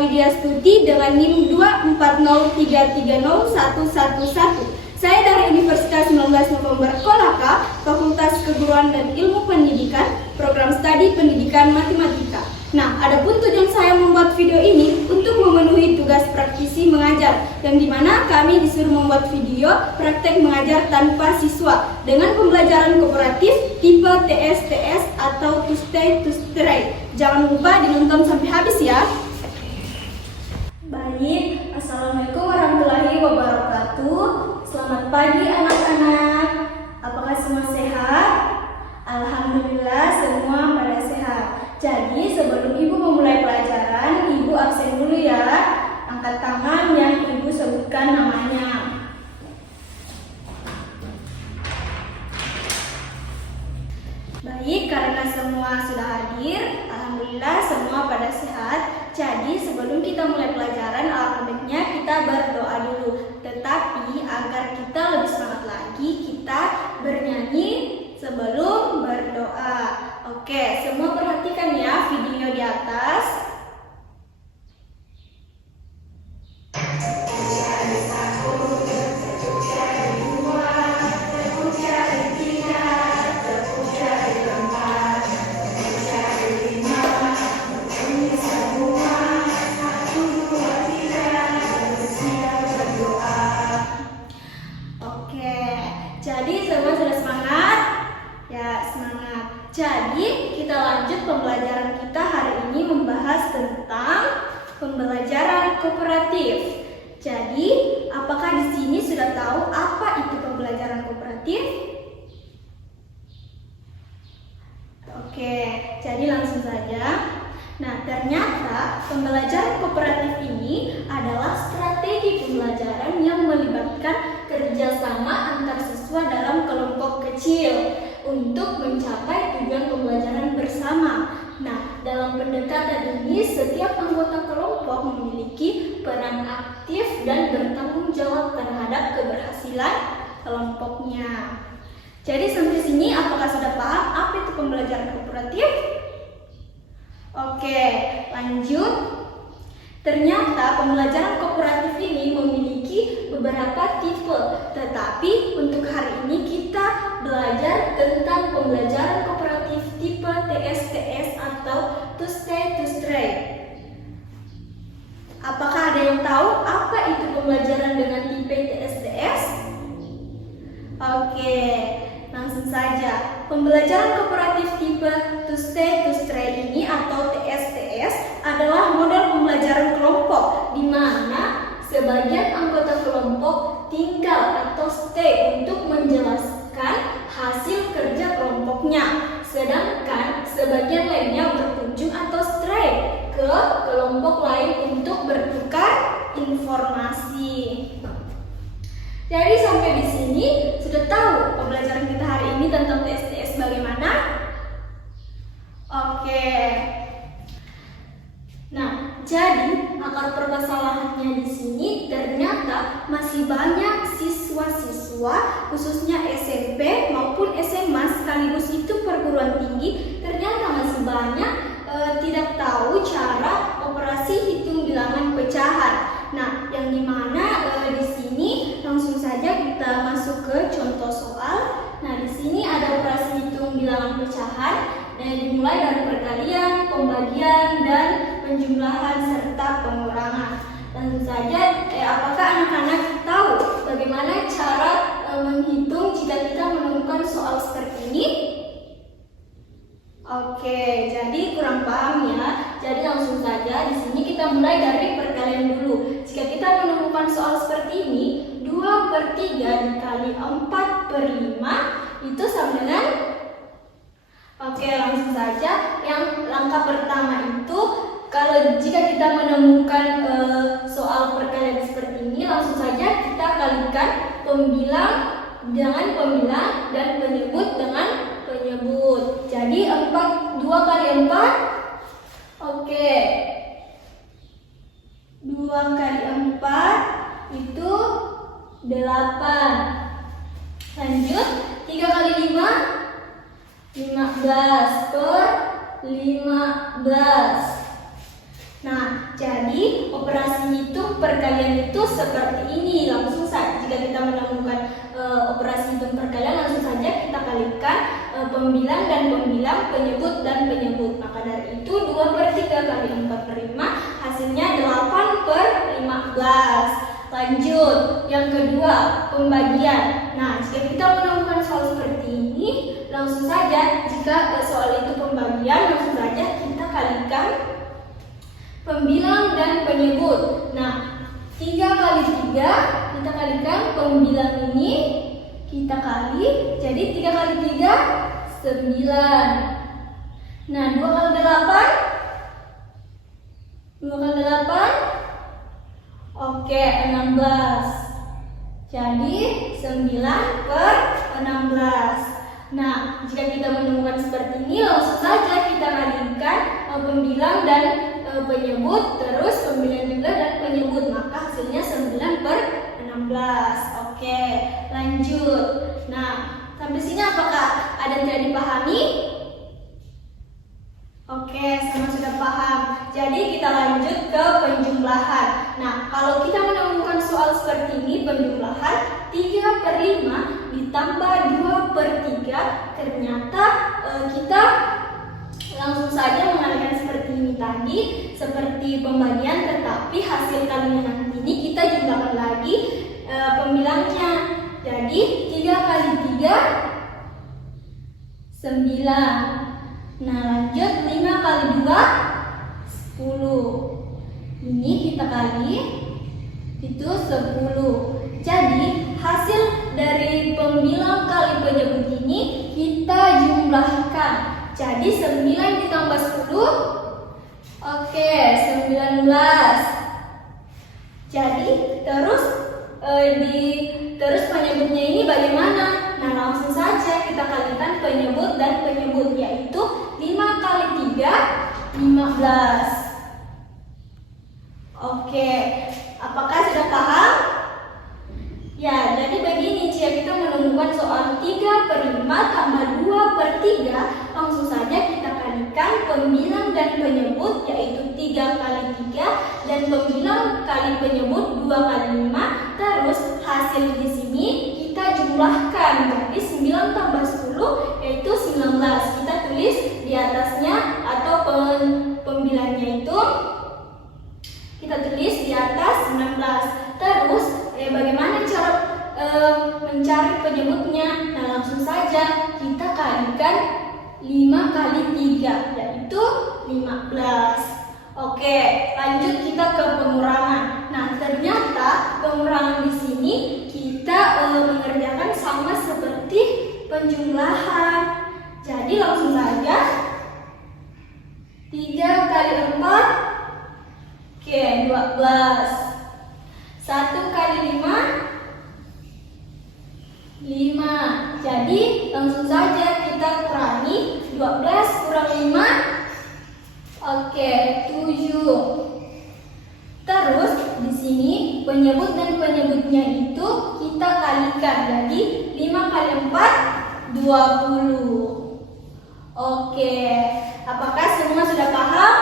Widyastuti dengan NIM 240330111. Saya dari Universitas 19 November Kolaka, Fakultas Keguruan dan Ilmu Pendidikan, Program Studi Pendidikan Matematika. Nah, adapun tujuan saya membuat video ini untuk memenuhi tugas praktisi mengajar, yang dimana kami disuruh membuat video praktek mengajar tanpa siswa dengan pembelajaran kooperatif tipe TSTS atau To Stay to Stray. Jangan lupa dinonton sampai habis ya. Baik, Assalamualaikum warahmatullahi wabarakatuh. Selamat pagi anak-anak. Apakah semua sehat? Alhamdulillah semua pada sehat. Jadi sebelum Ibu memulai pelajaran, Ibu absen dulu ya. Angkat tangan yang Ibu sebutkan namanya. Baik, karena semua sudah hadir, alhamdulillah semua pada sehat. Jadi sebelum kita mulai pelajaran, alhamdulillah kita berdoa dulu. Tetapi agar kita lebih semangat lagi, kita bernyanyi sebelum berdoa. Oke, semua perhatikan ya video di atas. Jadi semua sudah semangat? Ya, semangat. Jadi kita lanjut pembelajaran kita hari ini membahas tentang pembelajaran kooperatif. Jadi, apakah di sini sudah tahu apa itu pembelajaran kooperatif? Oke, jadi langsung saja. Nah, ternyata pembelajaran kooperatif ini adalah strategi pembelajaran yang melibatkan kerjasama antar siswa dalam kelompok kecil untuk mencapai tujuan pembelajaran bersama. Nah, dalam pendekatan ini setiap anggota kelompok memiliki peran aktif dan bertanggung jawab terhadap keberhasilan kelompoknya. Jadi sampai sini apakah sudah paham apa itu pembelajaran kooperatif? Oke, lanjut. Ternyata pembelajaran kooperatif ini memiliki beberapa tipe, tetapi untuk hari ini kita belajar tentang pembelajaran kooperatif tipe TSTS atau To Stay to Stray. Apakah ada yang tahu apa itu pembelajaran dengan tipe TSTS? Oke, langsung saja. Pembelajaran kooperatif tipe To Stay to Stray ini atau TSTS adalah model pembelajaran kelompok di mana sebagian anggota kelompok tinggal atau stay untuk menjelaskan hasil kerja kelompoknya, sedangkan sebagian lainnya berkunjung atau stray ke kelompok lain untuk bertukar informasi. Jadi sampai di sini sudah tahu pembelajaran kita hari ini tentang TSTS bagaimana? Oke. Nah, jadi akar permasalahannya di sini ternyata masih banyak siswa-siswa khususnya SMP maupun SMA sekaligus itu perguruan tinggi ternyata masih banyak tidak tahu cara operasi hitung bilangan pecahan. Nah, yang dimana di sini langsung saja kita masuk ke contoh soal. Nah, di sini ada operasi hitung bilangan pecahan dimulai dari perkalian, pembagian, dan penjumlahan serta pengurangan. Langsung saja, apakah anak-anak tahu bagaimana cara menghitung jika kita menemukan soal seperti ini? Oke, jadi kurang paham ya. Jadi langsung saja di sini kita mulai dari perkalian dulu. Jika kita menemukan soal seperti ini, 2/3 dikali 4/5 itu sama dengan. Oke, langsung saja. Yang langkah pertama itu kalau jika kita menemukan soal perkalian seperti ini, langsung saja kita kalikan pembilang dengan pembilang dan penyebut dengan penyebut. Jadi 2 kali 4. Oke. 2 kali 4 itu 8. Lanjut, 3 kali 5 15 per 15. Nah, jadi operasi hitung perkalian itu seperti ini. Langsung saja jika kita menemukan operasi hitung perkalian, langsung saja kita kalikan pembilang dan pembilang, penyebut dan penyebut. Maka dari itu 2/3 kali 4/5 hasilnya 8/15. Lanjut, yang kedua, pembagian. Nah, jika kita menemukan soal seperti ini, langsung saja jika soal itu pembagian, langsung saja kita kalikan pembilang dan penyebut. Nah, 3 kali 3 kita kalikan pembilang ini, kita kali, jadi 3 kali 3 9. Nah, 2 kali 8 2 kali 8 oke, 16. Jadi 9/16. Nah, jika kita menemukan seperti ini, langsung saja kita kalikan pembilang dan penyebut, terus pembilang juga dan penyebut, maka hasilnya 9/16. Oke, lanjut. Nah, sampai sini apakah ada yang tidak dipahami? Oke, semua sudah paham. Jadi kita lanjut ke penjumlahan. Nah, kalau kita menemukan soal seperti ini, penjumlahan 3/5 ditambah 2/3, ternyata kita langsung saja mengalihkan seperti ini tadi, seperti pembagian, tetapi hasil kalinya nanti ini kita jumlahkan lagi pembilangnya. Jadi 3 kali 3 9. Nah, lanjut 5 kali 2 10. Ini kita kali, itu 10. Jadi hasil dari pembilang kali penyebut ini kita jumlahkan. Jadi 9 ditambah 10, oke, 19. Jadi terus penyebutnya ini bagaimana? Nah, langsung saja kita kalikan penyebut dan penyebut, yaitu 5 kali 3 15. Oke, apakah sudah paham? Ya, jadi begini, jika kita menemukan soal 3/5 tambah 2/3, langsung saja kita kalikan pembilang dan penyebut, yaitu 3 kali 3, dan pembilang kali penyebut 2 kali 5. Terus hasil di sini kita jumlahkan, jadi 9 tambah 10 yaitu 19. Kita tulis di atasnya, atau pembilangnya itu kita tulis di atas 19. Terus bagaimana cara mencari penyebutnya? Nah, langsung saja kita kalikan 5 kali 3, yaitu 15. Oke, lanjut kita ke pengurangan. Nah, ternyata pengurangan di sini kita mengerjakan sama seperti penjumlahan. Jadi langsung saja 3 kali 4, oke, 12. 1 kali 5, 5. Jadi langsung saja kita kurangi, 12 kurang 5, oke, 7. Terus di sini penyebut dan penyebutnya itu kita kalikan. Jadi 5 kali 4 20. Oke, apakah semua sudah paham?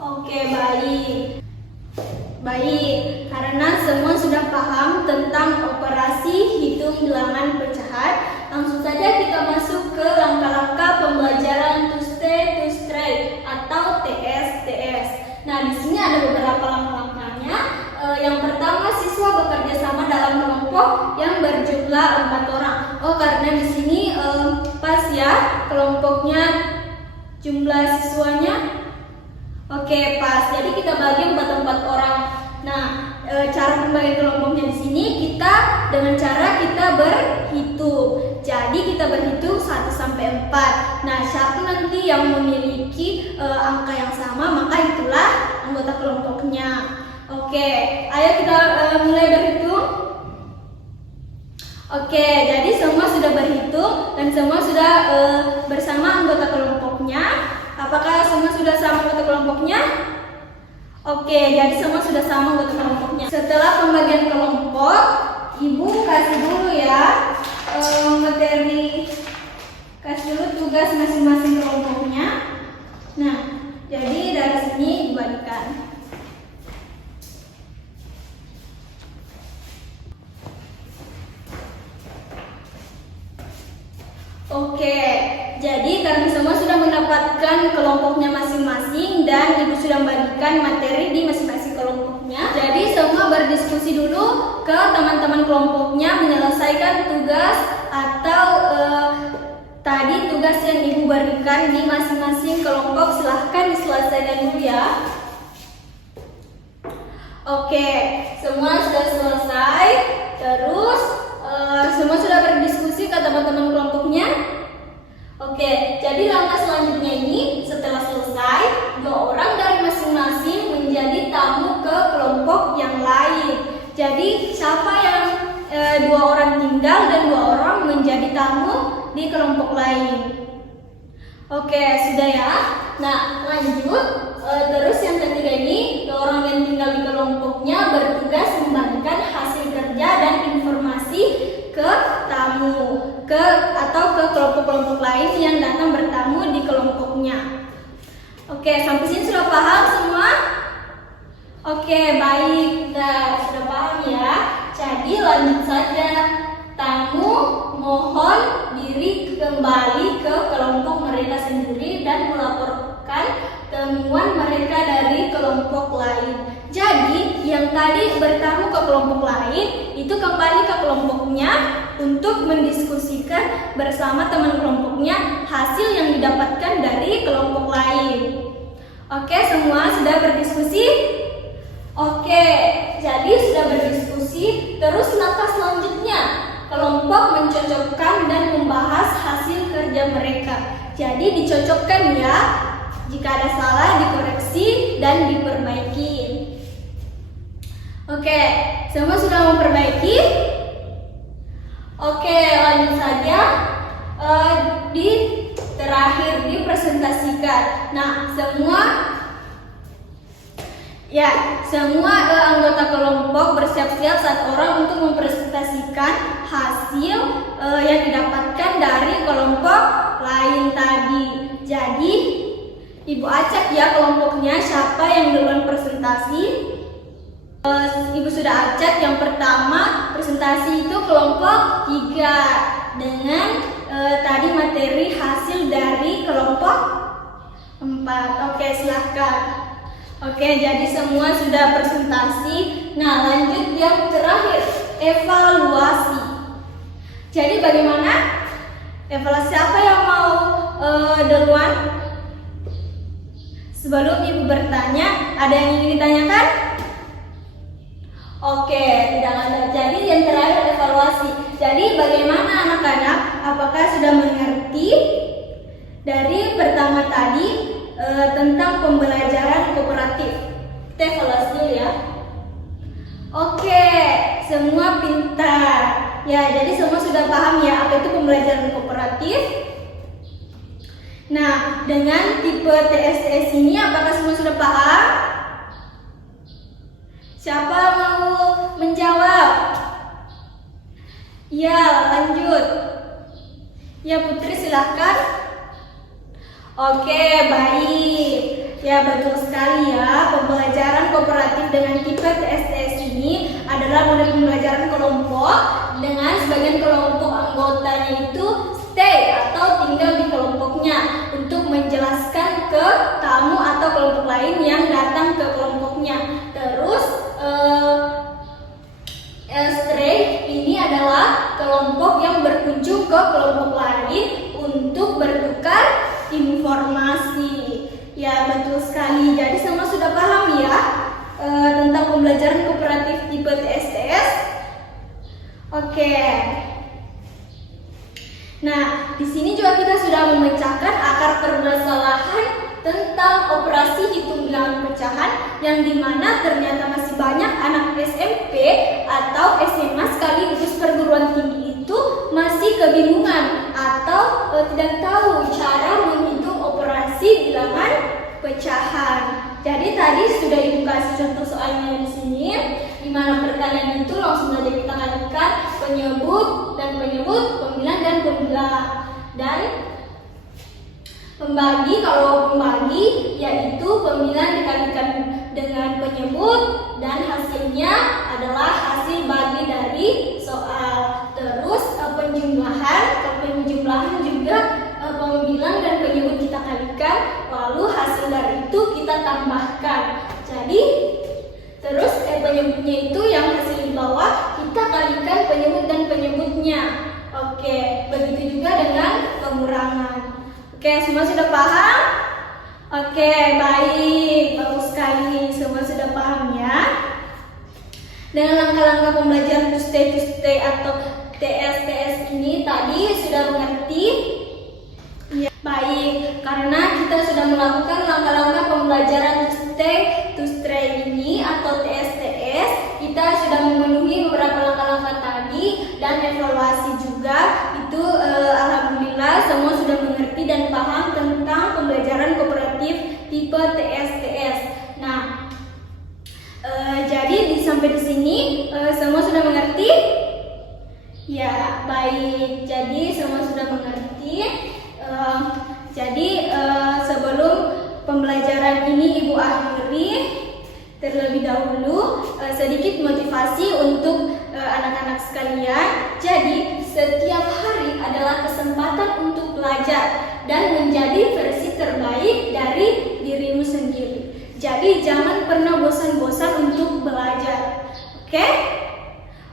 Oke, baik. Baik, karena semua sudah paham tentang operasi hitung bilangan pecahan, langsung saja kita masuk ke langkah-langkah pembelajaran to stay, to straight, atau TS. Nah, di sini ada beberapa langkah-langkahnya. Yang pertama, siswa bekerja sama dalam kelompok yang berjumlah 4 orang. Oh, karena di sini pas ya kelompoknya, jumlah siswanya. Oke, pas. Jadi kita bagi 4 orang. Nah, cara pembagian kelompoknya di sini kita dengan cara kita berhitung. Jadi kita berhitung 1 sampai 4. Nah, siapa nanti yang memiliki angka yang sama, maka itulah anggota kelompoknya. Oke, ayo kita mulai berhitung. Oke, jadi semua sudah berhitung dan semua sudah bersama anggota kelompoknya. Apakah semua sudah sama anggota kelompoknya? Oke, jadi semua sudah sama anggota kelompoknya. Setelah pembagian kelompok, Ibu kasih dulu ya materi, kasih dulu tugas masing-masing kelompoknya. Nah, jadi dari sini Ibu Oke, jadi kami semua sudah mendapatkan kelompoknya masing-masing dan Ibu sudah membagikan materi di masing-masing kelompoknya. Jadi semua berdiskusi dulu ke teman-teman kelompoknya menyelesaikan tugas atau tadi tugas yang Ibu berikan di masing-masing kelompok. Silahkan diselesaikan dulu ya. Oke, semua sudah selesai. Terus semua sudah berdiskusi ke teman-teman kelompoknya. Oke, jadi langkah selanjutnya ini setelah selesai, 2 orang dari masing-masing menjadi tamu ke kelompok yang lain. Jadi siapa yang 2 orang tinggal dan 2 orang menjadi tamu di kelompok lain. Oke, sudah ya. Nah, lanjut. Terus yang ketiga ini, 2 orang yang tinggal di kelompoknya bertugas membagikan hasil kerja dan informasi ke tamu, atau ke kelompok-kelompok lain yang datang bertamu di kelompoknya. Oke, sampai sini sudah paham semua? Oke, baik. Nah, sudah paham ya. Jadi lanjut saja. Tamu mohon diri kembali ke kelompok mereka sendiri dan melaporkan temuan mereka dari kelompok lain. Jadi yang tadi bertamu ke kelompok lain itu kembali ke kelompoknya untuk mendiskusikan bersama teman kelompoknya hasil yang didapatkan dari kelompok lain. Oke, semua sudah berdiskusi? Oke, jadi sudah berdiskusi. Terus langkah selanjutnya, kelompok mencocokkan dan membahas hasil kerja mereka. Jadi dicocokkan ya. Jika ada salah dikoreksi dan diperbaiki. Oke, semua sudah memperbaiki? Oke, lanjut saja. Di terakhir dipresentasikan. Nah, semua anggota kelompok bersiap-siap 1 orang untuk mempresentasikan hasil yang didapatkan dari kelompok lain tadi. Jadi Ibu acak ya kelompoknya siapa yang duluan presentasi. Ibu sudah acak. Yang pertama presentasi itu kelompok 3 dengan tadi materi hasil dari kelompok 4. Oke, silahkan. Oke, jadi semua sudah presentasi. Nah, lanjut yang terakhir, evaluasi. Jadi bagaimana? Evaluasi apa yang mau duluan? Sebelum Ibu bertanya, ada yang ingin ditanyakan? Oke, tidak ada. Jadi yang terakhir evaluasi. Jadi bagaimana anak-anak? Apakah sudah mengerti dari pertama tadi tentang pembelajaran kooperatif? Kita evaluasi dulu ya. Oke, semua pintar. Ya, jadi semua sudah paham ya apa itu pembelajaran kooperatif. Nah, dengan tipe TSTS ini apakah semua sudah paham? Siapa mau menjawab? Ya, lanjut. Ya, Putri silahkan. Oke, baik. Ya, betul sekali ya. Pembelajaran kooperatif dengan tipe TSTS ini adalah model pembelajaran kelompok dengan sebagian kelompok anggotanya itu stay atau tinggal di kelompoknya untuk menjelaskan ke tamu atau kelompok lain yang datang ke kelompoknya. Terus stray ini adalah kelompok yang berkunjung ke kelompok lain untuk bertukar informasi. Ya, betul sekali. Jadi semua sudah paham ya tentang pembelajaran kooperatif tipe TSTS. Oke. Nah, di sini juga kita sudah memecahkan akar permasalahan tentang operasi hitung bilangan pecahan yang dimana ternyata masih banyak anak SMP atau SMA sekaligus perguruan tinggi itu masih kebingungan atau tidak tahu cara menghitung operasi bilangan pecahan. Jadi tadi sudah Ibu kasih contoh soalnya di sini, di mana perkalian itu langsung saja kita kalikan penyebut dan penyebut, pembilang dan pembilang. Dan pembagi, kalau pembagi yaitu pembilang dikalikan dengan penyebut dan hasilnya adalah hasil bagi dari soal. Terus penjumlahan juga tambahkan. Jadi terus penyebutnya itu yang hasil di bawah kita kalikan penyebut dan penyebutnya. Oke, begitu juga dengan pengurangan. Oke, semua sudah paham? Oke, baik, bagus sekali. Semua sudah paham ya? Dengan langkah-langkah pembelajaran TUSTE atau TS ini tadi sudah mengerti? Ya, baik, karena kita sudah melakukan langkah-langkah pembelajaran TUSTE ini atau TS, kita sudah memenuhi beberapa langkah-langkah tadi dan evaluasi juga. Itu alhamdulillah semua sudah mengerti dan paham tentang pembelajaran kooperatif tipe TS. Nah, jadi sampai di sini semua sudah mengerti? Ya, baik. Jadi semua sudah mengerti. Sebelum pembelajaran ini Ibu akhiri terlebih dahulu sedikit motivasi untuk anak-anak sekalian. Jadi setiap hari adalah kesempatan untuk belajar dan menjadi versi terbaik dari dirimu sendiri. Jadi jangan pernah bosan-bosan untuk belajar.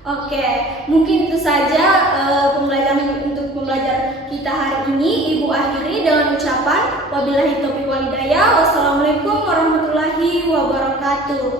Oke, mungkin itu saja pembelajaran kita hari ini. Ibu akhiri dengan ucapan wabillahi taufiq wal hidayah. Wassalamualaikum warahmatullahi wabarakatuh.